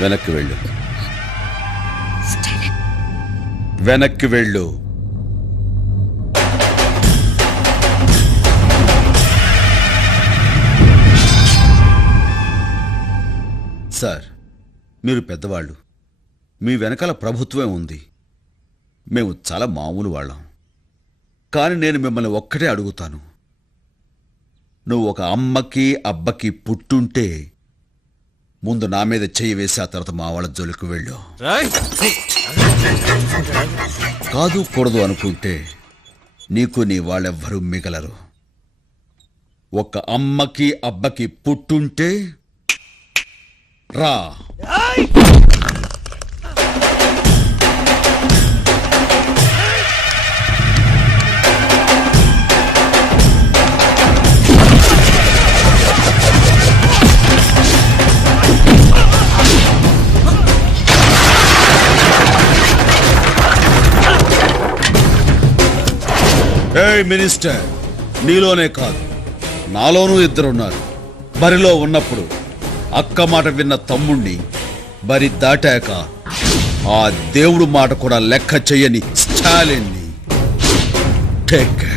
వెనక్కి వెళ్ళు. వెనక్కి వెళ్ళు. సార్, మీరు పెద్దవాళ్ళు, మీ వెనకాల ప్రభుత్వమే ఉంది. మేము చాలా మామూలు వాళ్ళం. కానీ నేను మిమ్మల్ని ఒక్కటే అడుగుతాను. నువ్వు ఒక అమ్మకి అబ్బకి పుట్టుంటే ముందు నా మీద చెయ్యి వేసి ఆ తర్వాత మా వాళ్ళ జోలికి వెళ్ళు. కాదు కూడదు అనుకుంటే నీకు నీ వాళ్ళెవ్వరూ మిగలరు. ఒక అమ్మకి అబ్బకి పుట్టుంటే రా. ఏయ్ మినిస్టర్, నీలోనే కాదు నాలోనూ ఇద్దరున్నారు. బరిలో ఉన్నప్పుడు అక్క మాట విన్న తమ్ముణ్ణి, బరి దాటాక ఆ దేవుడు మాట కూడా లెక్క చెయ్యని స్టాలిన్ని. Take care.